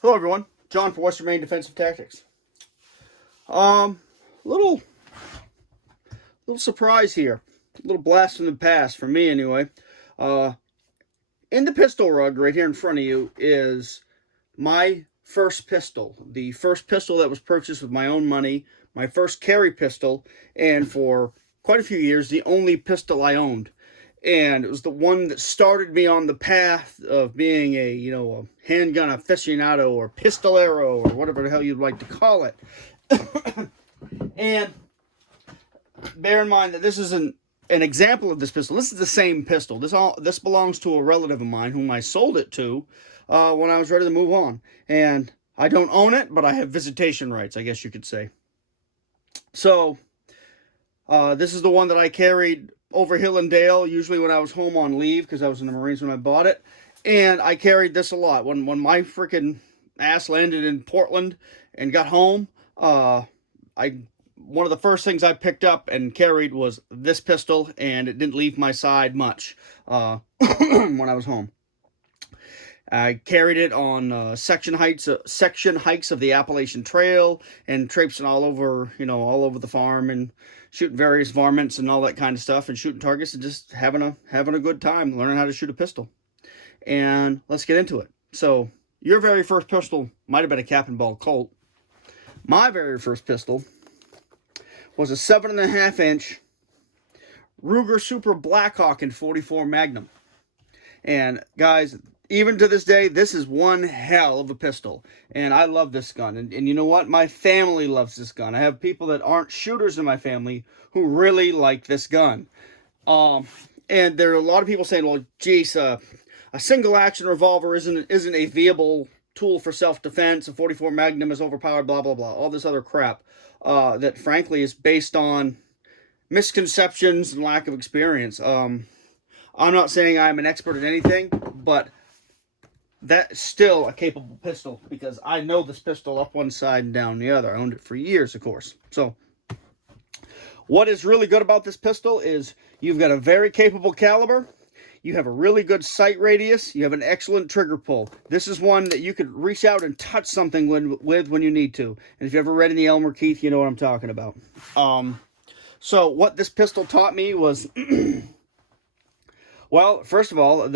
Hello, everyone. John for Western Maine Defensive Tactics. Um, little surprise here. A little blast from the past for me, anyway. Uh, in the pistol rug right here in front of you is my first pistol. The first pistol that was purchased with my own money. My first carry pistol, and for quite a few years, the only pistol I owned. And it was the one that started me on the path of being a handgun aficionado or pistolero or whatever the hell you'd like to call it. And bear in mind that this isn't an example of this pistol. This is the same pistol. This belongs to a relative of mine whom I sold it to when I was ready to move on. And I don't own it, but I have visitation rights, I guess you could say. So this is the one that I carried over hill and dale, usually when I was home on leave, because I was in the Marines when I bought it. And I carried this a lot. When my freaking ass landed in Portland and got home, one of the first things I picked up and carried was this pistol, and it didn't leave my side much when I was home. I carried it on section hikes of the Appalachian Trail, and traipsing all over the farm and shooting various varmints and all that kind of stuff, and shooting targets and just having a good time learning how to shoot a pistol. And let's get into it. So your very first pistol might have been a cap and ball Colt. My very first pistol was a 7.5 inch Ruger Super Blackhawk in .44 Magnum. And guys, even to this day, this is one hell of a pistol. And I love this gun. And you know what? My family loves this gun. I have people that aren't shooters in my family who really like this gun. And there are a lot of people saying, well, geez, a single action revolver isn't a viable tool for self-defense. A .44 Magnum is overpowered, blah, blah, blah. All this other crap that, frankly, is based on misconceptions and lack of experience. I'm not saying I'm an expert at anything, but that's still a capable pistol, because I know this pistol up one side and down the other. I owned it for years, of course. So what is really good about this pistol is you've got a very capable caliber. You have a really good sight radius. You have an excellent trigger pull. This is one that you could reach out and touch something with when you need to. And if you ever read any Elmer Keith, you know what I'm talking about. So what this pistol taught me was well, first of all,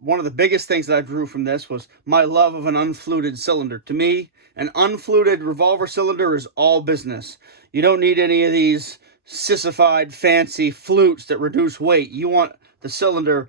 one of the biggest things that I drew from this was my love of an unfluted cylinder. To me, an unfluted revolver cylinder is all business. You don't need any of these sissified, fancy flutes that reduce weight. You want the cylinder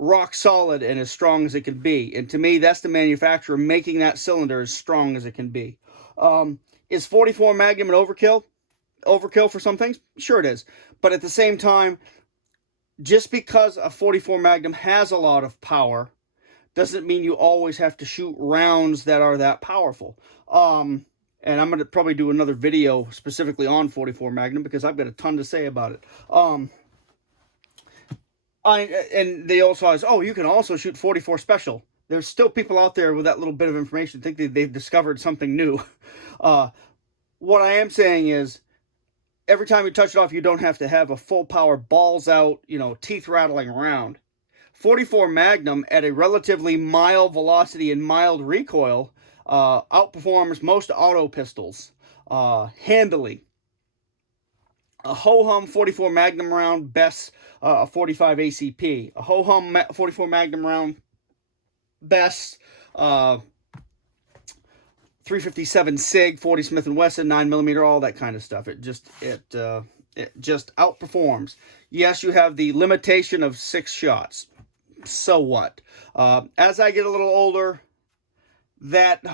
rock solid and as strong as it can be. And to me, that's the manufacturer making that cylinder as strong as it can be. Is .44 Magnum an overkill? Overkill for some things? Sure it is. But at the same time, just because a .44 Magnum has a lot of power doesn't mean you always have to shoot rounds that are that powerful. And I'm going to probably do another video specifically on .44 Magnum, because I've got a ton to say about it. And they also says, oh, you can also shoot .44 Special. There's still people out there with that little bit of information think that they've discovered something new. What I am saying is, every time you touch it off, you don't have to have a full power, balls out, teeth rattling around. .44 Magnum at a relatively mild velocity and mild recoil outperforms most auto pistols handily. A ho-hum .44 Magnum round bests a .45 ACP. A ho-hum .44 Magnum round bests 357 SIG, 40 Smith & Wesson, 9mm, all that kind of stuff. It just outperforms. Yes, you have the limitation of 6 shots. So what? As I get a little older, that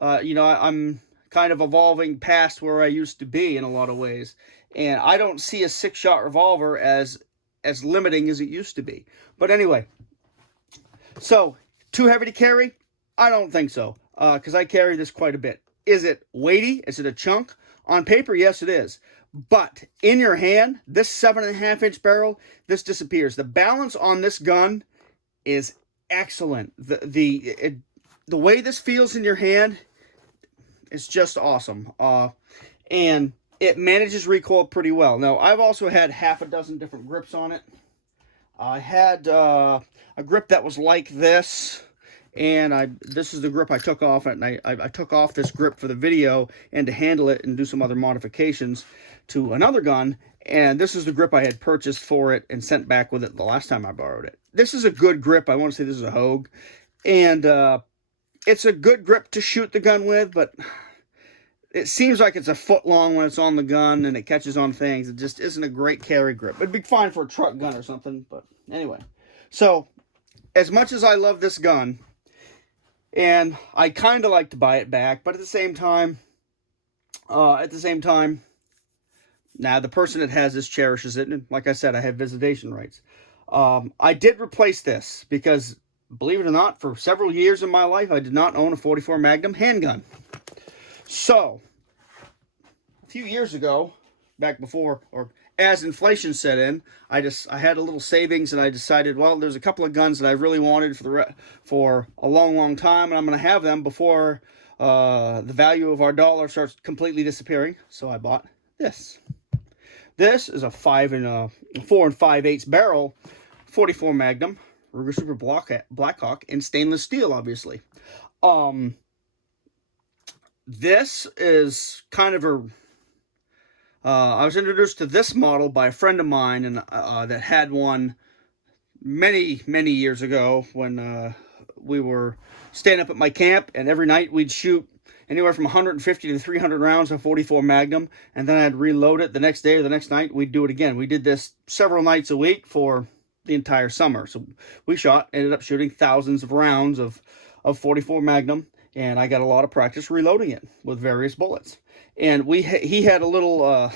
I'm kind of evolving past where I used to be in a lot of ways, and I don't see a 6-shot revolver as limiting as it used to be. But anyway, so too heavy to carry? I don't think so. Because I carry this quite a bit. Is it weighty? Is it a chunk? On paper, yes, it is. But in your hand, this 7.5 inch barrel, this disappears. The balance on this gun is excellent. The way this feels in your hand is just awesome. And it manages recoil pretty well. Now, I've also had half a dozen different grips on it. I had a grip that was like this. and this is the grip I took off, and I took off this grip for the video and to handle it and do some other modifications to another gun, and this is the grip I had purchased for it and sent back with it the last time I borrowed it. This is a good grip. I want to say this is a Hogue, and it's a good grip to shoot the gun with, but it seems like it's a foot long when it's on the gun and it catches on things. It just isn't a great carry grip. It'd be fine for a truck gun or something, but anyway. So, as much as I love this gun, and I kind of like to buy it back, but at the same time, now the person that has this cherishes it, and like I said, I have visitation rights. I did replace this because, believe it or not, for several years in my life, I did not own a .44 Magnum handgun. So, a few years ago, back before, or as inflation set in, I had a little savings, and I decided, well, there's a couple of guns that I really wanted for a long, long time, and I'm going to have them before the value of our dollar starts completely disappearing. So I bought this. This is a 4 5/8 barrel .44 Magnum Ruger Super Blackhawk in stainless steel, obviously. This is kind of I was introduced to this model by a friend of mine, and that had one many, many years ago when we were staying up at my camp, and every night we'd shoot anywhere from 150 to 300 rounds of .44 Magnum, and then I'd reload it the next day or the next night. We'd do it again. We did this several nights a week for the entire summer. So we ended up shooting thousands of rounds of .44 Magnum, and I got a lot of practice reloading it with various bullets. And he had a little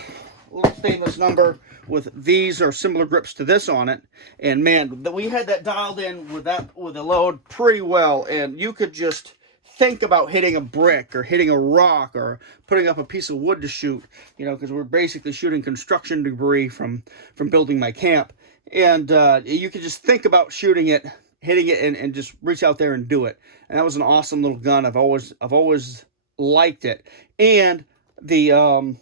stainless number with these or similar grips to this on it, and man, we had that dialed in with a load pretty well, and you could just think about hitting a brick or hitting a rock or putting up a piece of wood to shoot, because we're basically shooting construction debris from building my camp, and you could just think about shooting it, hitting it, and just reach out there and do it. And that was an awesome little gun. I've always liked it, and the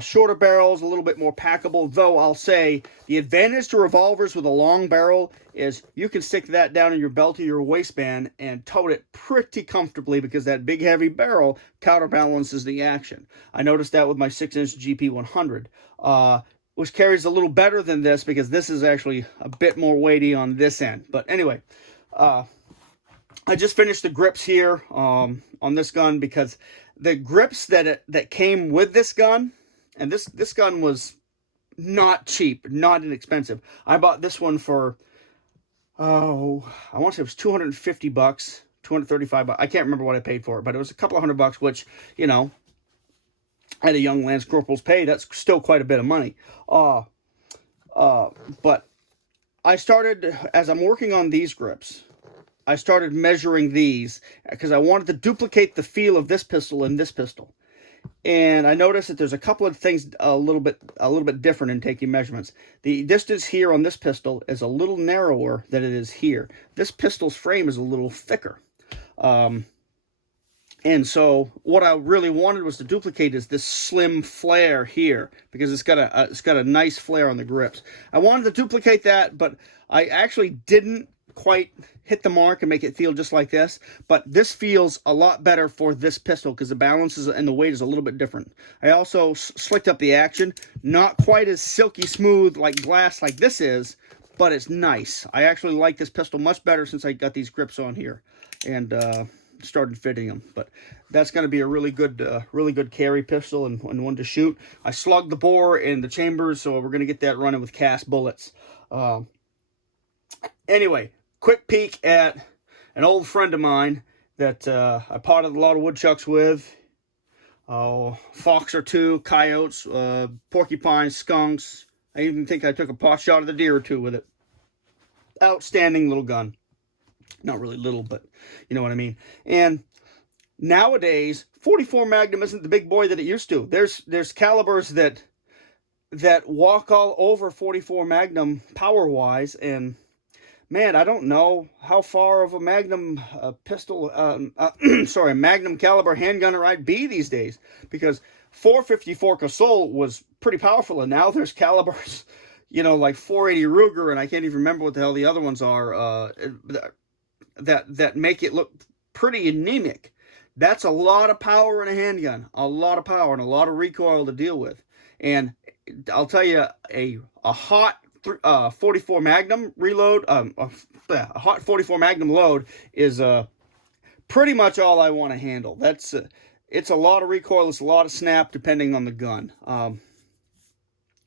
shorter barrel is a little bit more packable, though I'll say the advantage to revolvers with a long barrel is you can stick that down in your belt or your waistband and tote it pretty comfortably because that big heavy barrel counterbalances the action. I noticed that with my 6-inch GP100, which carries a little better than this because this is actually a bit more weighty on this end. But anyway, I just finished the grips here on this gun because the grips that came with this gun, and this gun was not cheap, not inexpensive. I bought this one for, I want to say it was $250, $235. I can't remember what I paid for it, but it was a couple of $100, which, at a young Lance Corporal's pay, that's still quite a bit of money. But I started, as I'm working on these grips, I started measuring these because I wanted to duplicate the feel of this pistol and this pistol. And I noticed that there's a couple of things a little bit different in taking measurements. The distance here on this pistol is a little narrower than it is here. This pistol's frame is a little thicker. And so what I really wanted was to duplicate is this slim flare here because it's got a nice flare on the grips. I wanted to duplicate that, but I actually didn't quite hit the mark and make it feel just like this, but this feels a lot better for this pistol because the balance and the weight is a little bit different. I also slicked up the action, not quite as silky smooth like glass like this is, but it's nice. I actually like this pistol much better since I got these grips on here and started fitting them. But that's going to be a really good carry pistol and one to shoot. I slugged the bore in the chambers, so we're going to get that running with cast bullets. Anyway, quick peek at an old friend of mine that I potted a lot of woodchucks with. Fox or two, coyotes, porcupines, skunks. I even think I took a pot shot at a deer or two with it. Outstanding little gun. Not really little, but you know what I mean. And nowadays, .44 Magnum isn't the big boy that it used to. There's calibers that walk all over .44 Magnum power-wise, and man, I don't know how far of a Magnum Magnum caliber handgunner I'd be these days, because .454 Casull was pretty powerful, and now there's calibers, like .480 Ruger, and I can't even remember what the hell the other ones are. that make it look pretty anemic. That's a lot of power in a handgun, a lot of power and a lot of recoil to deal with. And I'll tell you, a hot 44 Magnum reload, a hot 44 Magnum load is pretty much all I want to handle. That's it's a lot of recoil, it's a lot of snap depending on the gun.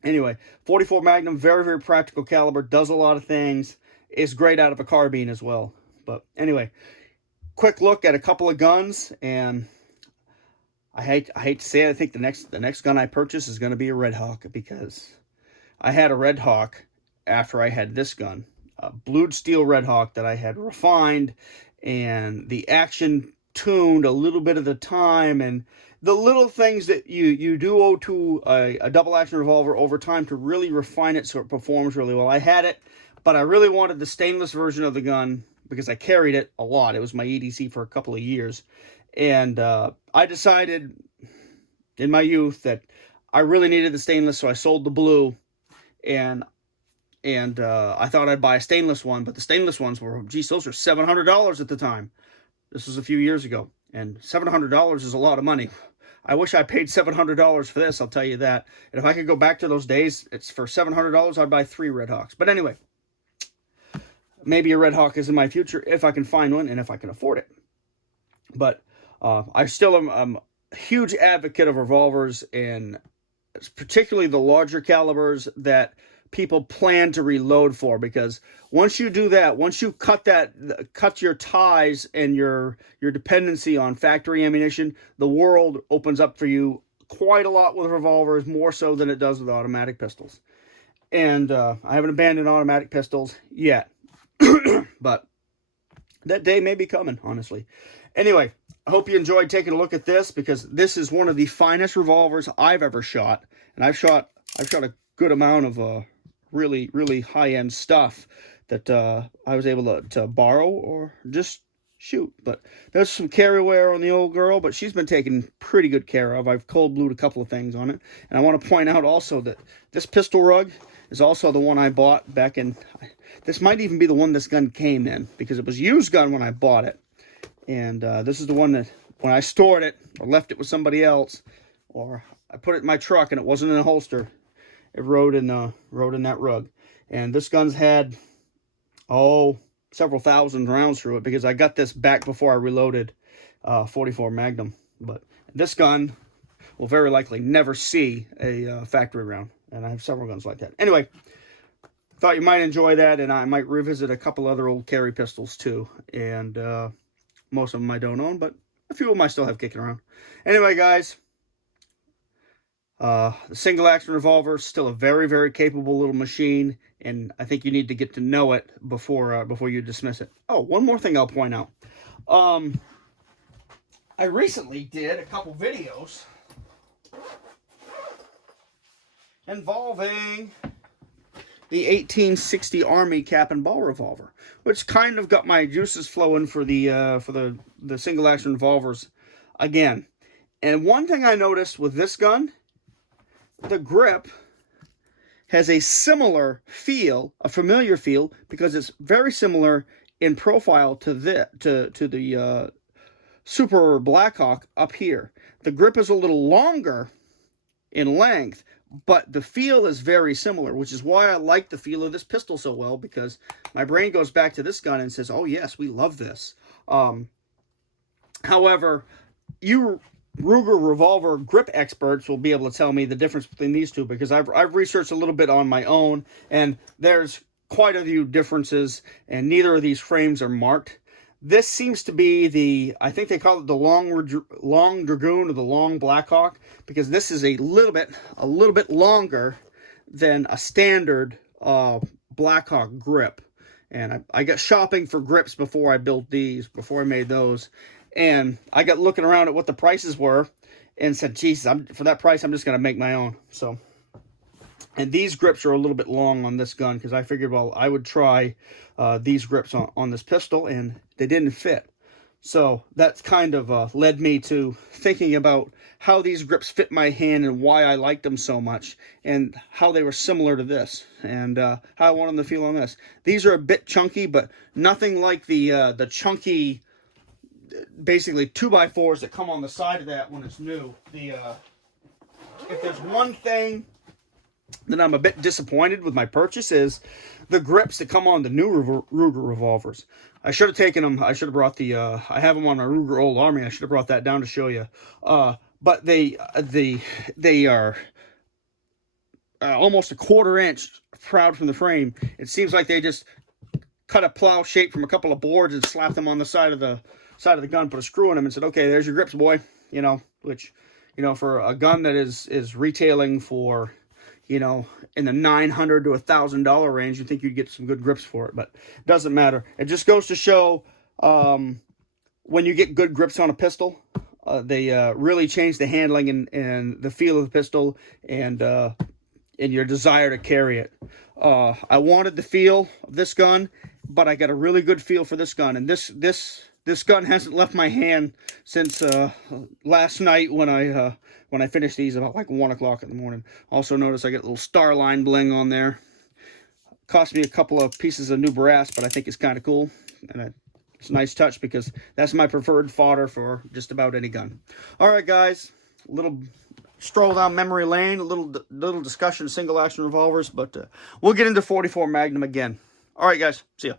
Anyway, 44 Magnum, very, very practical caliber, does a lot of things. It's great out of a carbine as well. But anyway, quick look at a couple of guns, and I hate to say it, I think the next gun I purchase is going to be a Red Hawk, because I had a Red Hawk after I had this gun, a blued steel Red Hawk that I had refined, and the action tuned a little bit of the time, and the little things that you do owe to a double action revolver over time to really refine it so it performs really well. I had it, but I really wanted the stainless version of the gun because I carried it a lot. It was my EDC for a couple of years. And I decided in my youth that I really needed the stainless, so I sold the blue. And I thought I'd buy a stainless one, but the stainless ones were, geez, those were $700 at the time. This was a few years ago. And $700 is a lot of money. I wish I paid $700 for this, I'll tell you that. And if I could go back to those days, it's for $700, I'd buy 3 Red Hawks. But anyway, maybe a Red Hawk is in my future if I can find one and if I can afford it. But I still am a huge advocate of revolvers, and particularly the larger calibers that people plan to reload for, because once you do that, once you cut your ties and your dependency on factory ammunition, the world opens up for you quite a lot with revolvers, more so than it does with automatic pistols. And I haven't abandoned automatic pistols yet, but that day may be coming, honestly. Anyway, I hope you enjoyed taking a look at this, because this is one of the finest revolvers I've ever shot, and I've shot a good amount of really, really high-end stuff that I was able to borrow or just shoot. But there's some carry wear on the old girl, but she's been taken pretty good care of. I've cold blued a couple of things on it. And I want to point out also that this pistol rug is also the one I bought back in... This might even be the one this gun came in, because it was a used gun when I bought it. And this is the one that when I stored it or left it with somebody else, or I put it in my truck and it wasn't in a holster, it rode in that rug. And this gun's had, several thousand rounds through it, because I got this back before I reloaded 44 Magnum. But this gun will very likely never see a factory round. And I have several guns like that. Anyway, thought you might enjoy that, and I might revisit a couple other old carry pistols too. And most of them I don't own, but a few of them I still have kicking around. Anyway, guys, the single action revolver is still a very, very capable little machine, and I think you need to get to know it before you dismiss it. Oh, one more thing I'll point out. I recently did a couple videos involving the 1860 Army cap and ball revolver, which kind of got my juices flowing for the single action revolvers again. And one thing I noticed with this gun, the grip has a similar feel, a familiar feel, because it's very similar in profile to the Super Blackhawk up here. The grip is a little longer in length, but the feel is very similar, which is why I like the feel of this pistol so well, because my brain goes back to this gun and says, oh yes, we love this. However, you Ruger revolver grip experts will be able to tell me the difference between these two, because I've researched a little bit on my own, and there's quite a few differences, and neither of these frames are marked. This seems to be I think they call it the long Dragoon or the long Blackhawk, because this is a little bit longer than a standard Blackhawk grip. And I got shopping for grips before I built these, before I made those. And I got looking around at what the prices were and said, geez, for that price, I'm just going to make my own. So, and these grips are a little bit long on this gun, because I figured, well, I would try these grips on this pistol, and they didn't fit. So that's kind of led me to thinking about how these grips fit my hand and why I liked them so much, and how they were similar to this, and how I want them to feel on this. These are a bit chunky, but nothing like the chunky, basically 2x4s that come on the side of that when it's new. If there's one thing that I'm a bit disappointed with my purchase is the grips that come on the new Ruger revolvers. I should have taken them. I should have brought the. I have them on my Ruger Old Army. I should have brought that down to show you. But they are almost a 1/4 inch proud from the frame. It seems like they just cut a plow shape from a couple of boards and slapped them on the side of the gun, put a screw in them, and said, "Okay, there's your grips, boy." You know, which, you know, for a gun that is retailing for, you know, in the $900 to $1,000 range, you think you'd get some good grips for it, but it doesn't matter. It just goes to show when you get good grips on a pistol, they really change the handling and the feel of the pistol, and your desire to carry it. I wanted the feel of this gun, but I got a really good feel for this gun, and this gun hasn't left my hand since last night when I finished these about like 1 o'clock in the morning. Also notice I got a little Starline bling on there. Cost me a couple of pieces of new brass, but I think it's kind of cool, and it's a nice touch because that's my preferred fodder for just about any gun. All right, guys, a little stroll down memory lane, a little discussion of single action revolvers, but we'll get into 44 Magnum again. All right, guys, see ya.